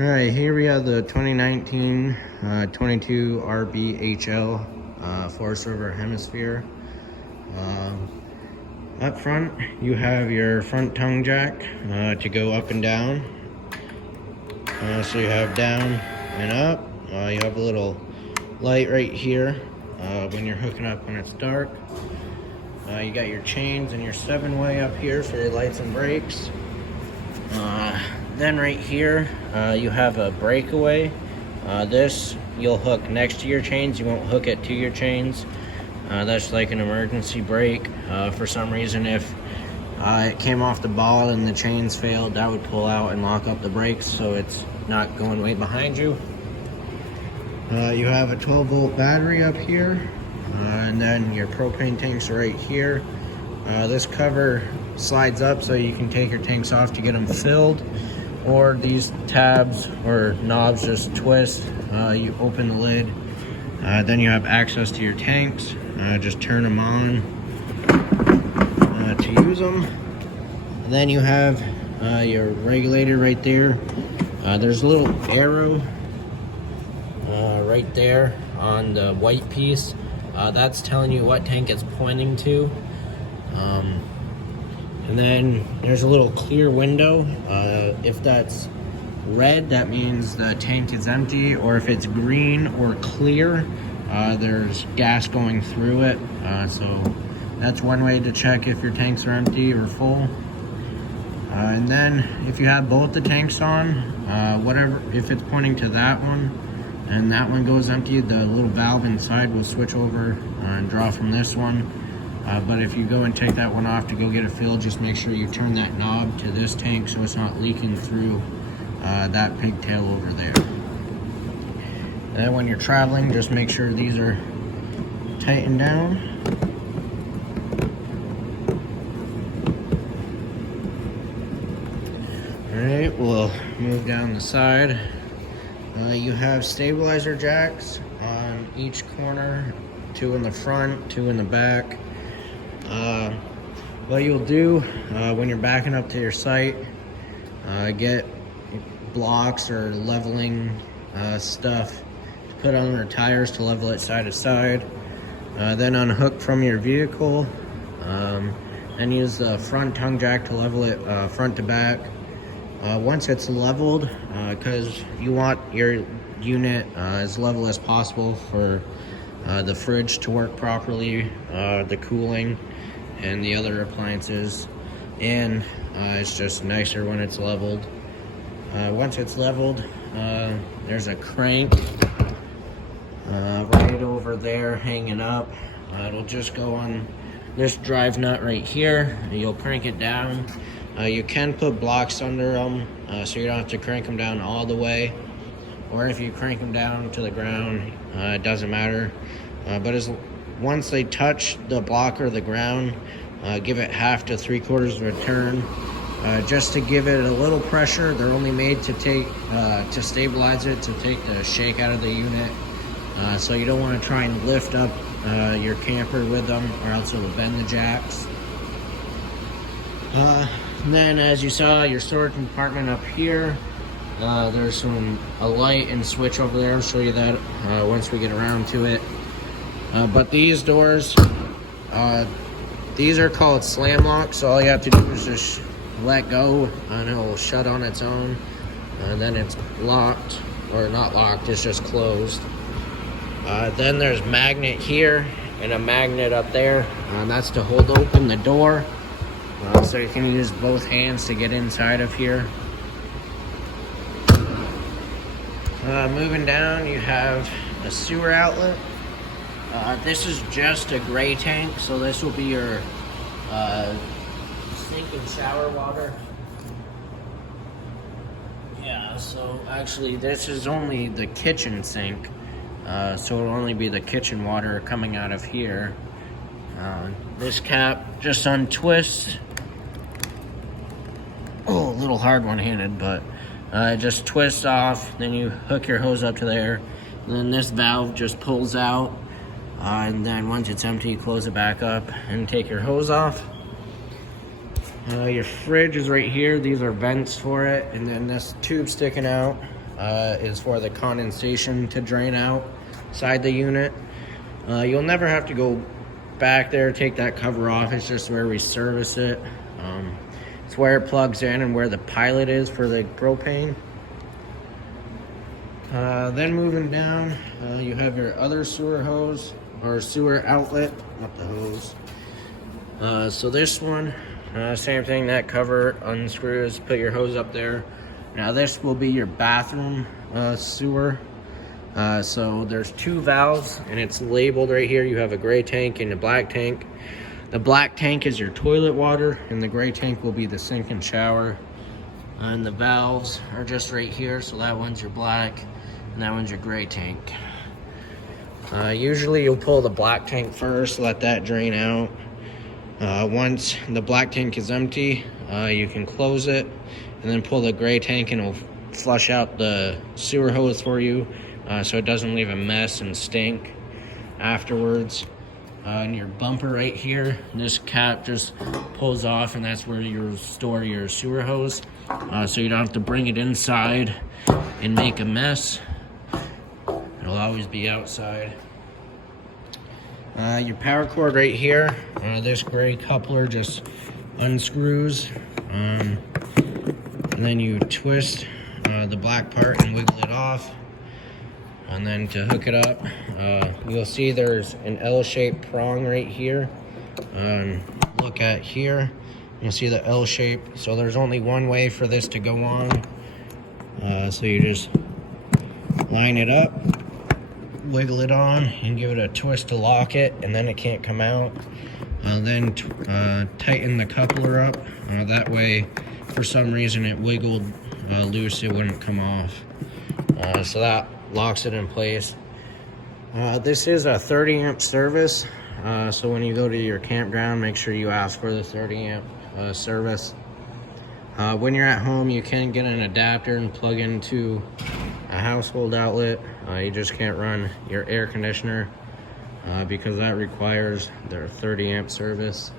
All right, here we have the 2019 22 RBHL Forest River Hemisphere. Up front, you have your front tongue jack to go up and down. So you have down and up. You have a little light right here when you're hooking up when it's dark. You got your chains and your 7-way up here for your lights and brakes. Then right here, you have a breakaway. This you'll hook next to your chains. You won't hook it to your chains. That's like an emergency brake. For some reason, if it came off the ball and the chains failed, that would pull out and lock up the brakes so it's not going way behind you. You have a 12-volt battery up here, and then your propane tanks are right here. This cover slides up so you can take your tanks off to get them filled, or these tabs or knobs just twist. You open the lid, then you have access to your tanks. Just turn them on to use them. And then you have your regulator right there. There's a little arrow right there on the white piece. That's telling you what tank it's pointing to. And then there's a little clear window. If that's red, that means the tank is empty, or if it's green or clear, there's gas going through it. So that's one way to check if your tanks are empty or full. And then if you have both the tanks on, if it's pointing to that one and that one goes empty, the little valve inside will switch over and draw from this one. But if you go and take that one off to go get it filled, just make sure you turn that knob to this tank so it's not leaking through that pigtail over there. And then when you're traveling, just make sure these are tightened down. Alright, we'll move down the side. You have stabilizer jacks on each corner, 2 in the front, 2 in the back. What you'll do when you're backing up to your site, get blocks or leveling stuff to put on your tires to level it side to side. Then unhook from your vehicle and use the front tongue jack to level it front to back. Once it's leveled, because you want your unit as level as possible for the fridge to work properly, the cooling, and the other appliances, and it's just nicer when it's leveled. Once it's leveled, there's a crank right over there hanging up. It'll just go on this drive nut right here. You'll crank it down. You can put blocks under them, so you don't have to crank them down all the way, or if you crank them down to the ground, it doesn't matter. But once they touch the block or the ground, give it 1/2 to 3/4 of a turn, just to give it a little pressure. They're only made to to stabilize it, to take the shake out of the unit. So you don't want to try and lift up your camper with them, or else it'll bend the jacks. And then, as you saw, your storage compartment up here, there's a light and switch over there. I'll show you that once we get around to it. But these doors, these are called slam locks, so all you have to do is just let go and it'll shut on its own, and then it's locked, or not locked, it's just closed. Then there's magnet here and a magnet up there, and that's to hold open the door, so you can use both hands to get inside of here. Moving down, you have a sewer outlet. This is just a gray tank, so this will be your sink and shower water. Yeah, so actually this is only the kitchen sink, so it'll only be the kitchen water coming out of here. This cap just untwists. Oh, a little hard one-handed, but it just twists off, then you hook your hose up to there, and then this valve just pulls out. And then once it's empty, you close it back up and take your hose off. Your fridge is right here. These are vents for it, and then this tube sticking out is for the condensation to drain out inside the unit. You'll never have to go back there, take that cover off. It's just where we service it. It's where it plugs in and where the pilot is for the propane. Then moving down, you have your other sewer hose, or sewer outlet, not the hose. So this one, same thing, that cover unscrews, put your hose up there. Now this will be your bathroom sewer. So there's 2 valves, and it's labeled right here. You have a gray tank and a black tank. The black tank is your toilet water, and the gray tank will be the sink and shower. And the valves are just right here, so that one's your black, and that one's your gray tank. Usually you'll pull the black tank first, let that drain out. Once the black tank is empty, you can close it, and then pull the gray tank, and it'll flush out the sewer hose for you, so it doesn't leave a mess and stink afterwards. And your bumper right here, this cap just pulls off, and that's where you store your sewer hose, so you don't have to bring it inside and make a mess. It'll always be outside. Your power cord right here, this gray coupler just unscrews, and then you twist the black part and wiggle it off. And then to hook it up, you'll see there's an L-shaped prong right here. Look at here, you'll see the L shape. So there's only one way for this to go on. So you just line it up, wiggle it on, and give it a twist to lock it, and then it can't come out. Then tighten the coupler up. That way, for some reason it wiggled loose, it wouldn't come off. So that locks it in place. This is a 30 amp service, so when you go to your campground, make sure you ask for the 30 amp service. When you're at home, you can get an adapter and plug into a household outlet. You just can't run your air conditioner because that requires their 30 amp service.